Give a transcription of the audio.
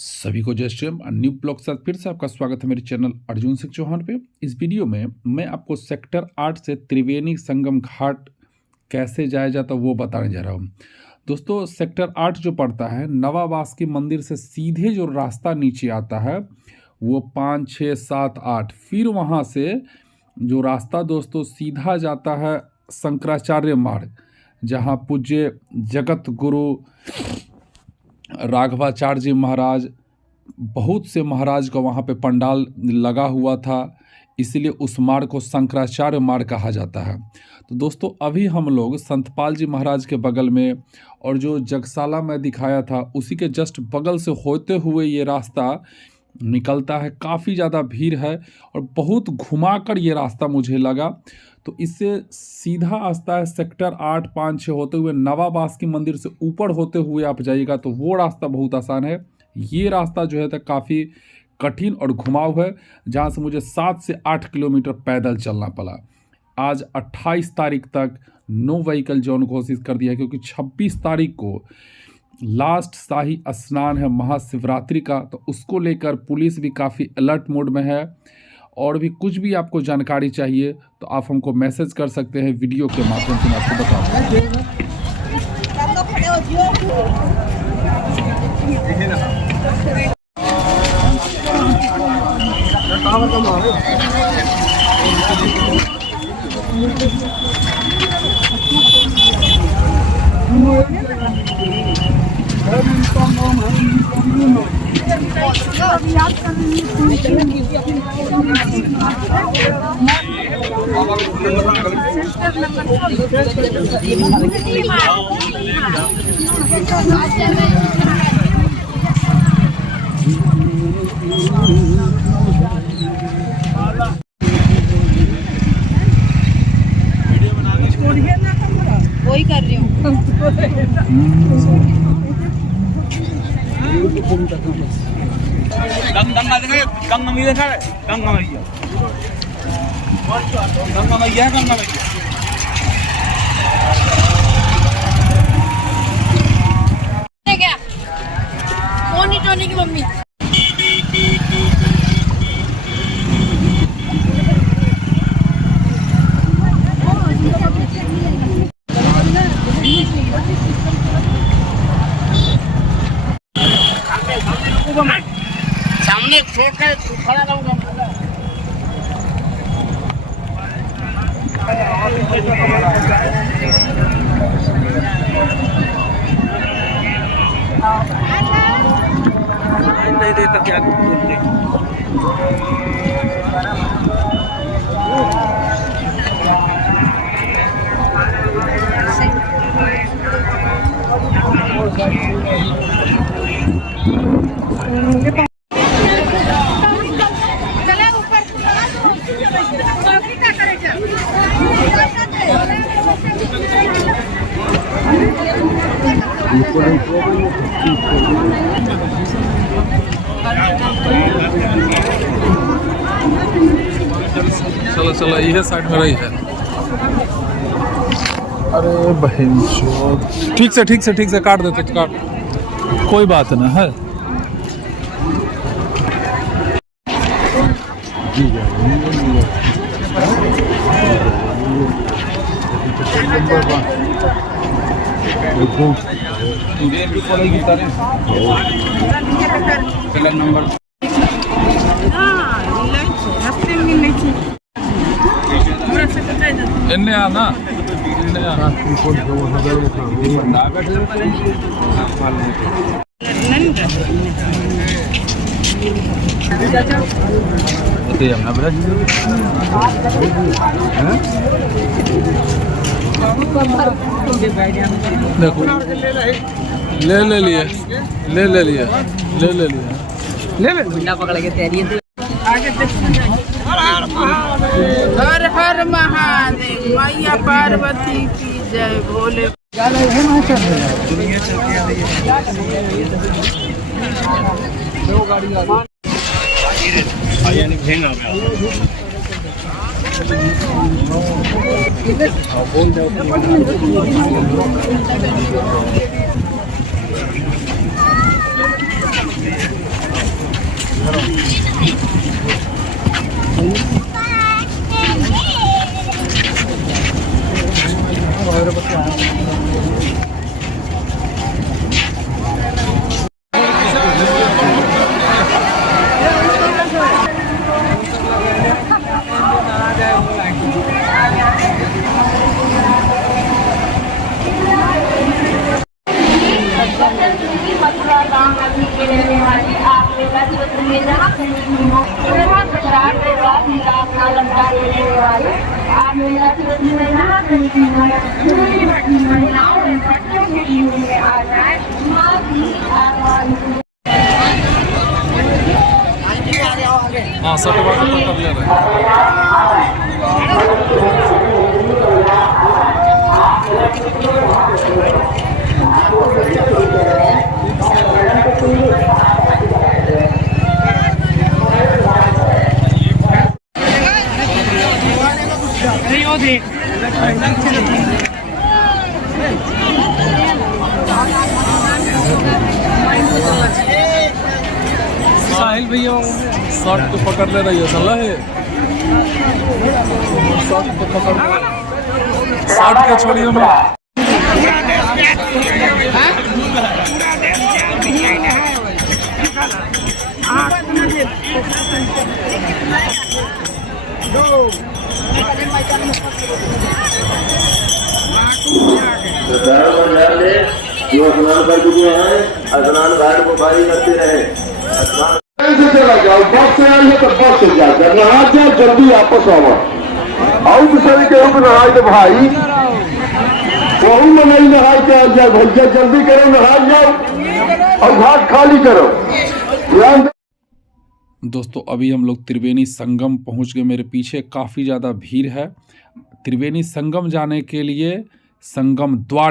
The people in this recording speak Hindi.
सभी को जय श्री राम। न्यू ब्लॉग के साथ फिर से आपका स्वागत है मेरे चैनल अर्जुन सिंह चौहान पे। इस वीडियो में मैं आपको सेक्टर 8 से त्रिवेणी संगम घाट कैसे जाया जाता है वो बताने जा रहा हूँ। दोस्तों, सेक्टर 8 जो पड़ता है नवाबास की मंदिर से सीधे जो रास्ता नीचे आता है वो 5, 6, 7, 8, फिर वहाँ से जो रास्ता दोस्तों सीधा जाता है शंकराचार्य मार्ग, जहाँ पूज्य जगत गुरु राघवाचार्य जी महाराज, बहुत से महाराज का वहाँ पे पंडाल लगा हुआ था, इसीलिए उस मार्ग को शंकराचार्य मार्ग कहा जाता है। तो दोस्तों, अभी हम लोग संतपाल जी महाराज के बगल में और जो जगशाला में दिखाया था उसी के जस्ट बगल से होते हुए ये रास्ता निकलता है। काफ़ी ज़्यादा भीड़ है और बहुत घुमाकर ये रास्ता मुझे लगा। तो इससे सीधा रास्ता है सेक्टर 8, 5, 6 होते हुए नवाबास की मंदिर से ऊपर होते हुए आप जाइएगा तो वो रास्ता बहुत आसान है। ये रास्ता जो है तो काफ़ी कठिन और घुमाव है, जहाँ से मुझे 7 से 8 किलोमीटर पैदल चलना पड़ा। आज 28 तारीख तक नो व्हीकल जोन घोषित कर दिया है, क्योंकि 26 तारीख को लास्ट शाही स्नान है महाशिवरात्रि का, तो उसको लेकर पुलिस भी काफ़ी अलर्ट मोड में है। और भी कुछ भी आपको जानकारी चाहिए तो आप हमको मैसेज कर सकते हैं, वीडियो के माध्यम से मैं आपको बताऊंगा। वही कर रही हूँ। क्या टोनी टोनी की मम्मी सामने छोड़ कर खड़ा रहूंगा। नहीं देता क्या बोलते चलो चलो, ये साइड में रही है। अरे बहन, ठीक से काट देते तो काट, कोई बात ना है। नंबर एन्ने आना देखो, ले लिए पकड़ के तैयारी है। हर हर महादेव, मैया पार्वती की जय, भोले। गांव नदी के रहने वाली आप मेला क्षेत्र में जहाँ कहीं भी हो प्रचार के बाद अपना लंका के रहने वाले आप मेला क्षेत्र में जहाँ कहीं भी हो महिलाओं में बच्चों के लिए में आ जाए माँ की आवाज हाँ सटवा के पकड़ ले रहे साहिल भैया शॉर्ट को पकड़ ले रही है सलाह है शॉर्ट को पकड़ शॉर्ट को छोड़िए हम जो स्नान कर चुके हैं स्नान घाट को भारी करते रहे से चला जाओ बस से आइए तो बस से जाकर नहा जाओ जल्दी वापस आओ आओ किसी के रूप नहाए तो भाई वही में नहीं नहाए के आ जाओ भैया जल्दी करो नहा जाओ और घाट खाली करो ध्यान। दोस्तों अभी हम लोग त्रिवेणी संगम पहुंच गए। मेरे पीछे काफ़ी ज़्यादा भीड़ है। त्रिवेणी संगम जाने के लिए संगम द्वार